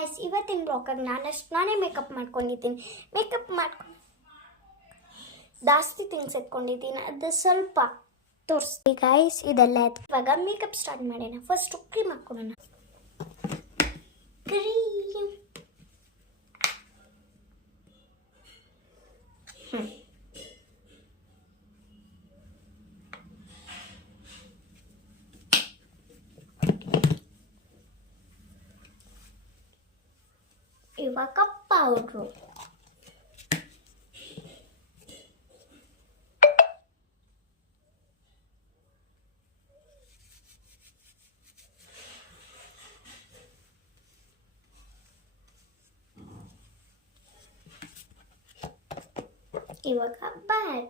Guys, ಇವತ್ತಿನ ಬ್ಲಾಗಾಗಿ ನಾನೇ makeup ಮಾಡ್ಕೊಂಡಿದ್ದೀನಿ. ಮೇಕಪ್ ಮಾಡ್ಕೊಂಡು ಜಾಸ್ತಿ ಥಿಂಗ್ಸ್ ಎತ್ಕೊಂಡಿದ್ದೀನಿ, ಅದು ಸ್ವಲ್ಪ ತೋರಿಸ್ತೀವಿ ಗಾಯ್ಸ್. ಇದೆಲ್ಲ ಇವಾಗ ಮೇಕಪ್ ಸ್ಟಾರ್ಟ್ ಮಾಡೋಣ. ಫಸ್ಟ್ ಕ್ರೀಮ್ ಹಾಕ್ಕೊಳ್ಳೋಣ. ಕ್ರೀಮ್ ಇವಾಗ ಪೌಡ್ರು. ಇವಾಗ ಬ್ಯಾಗ್.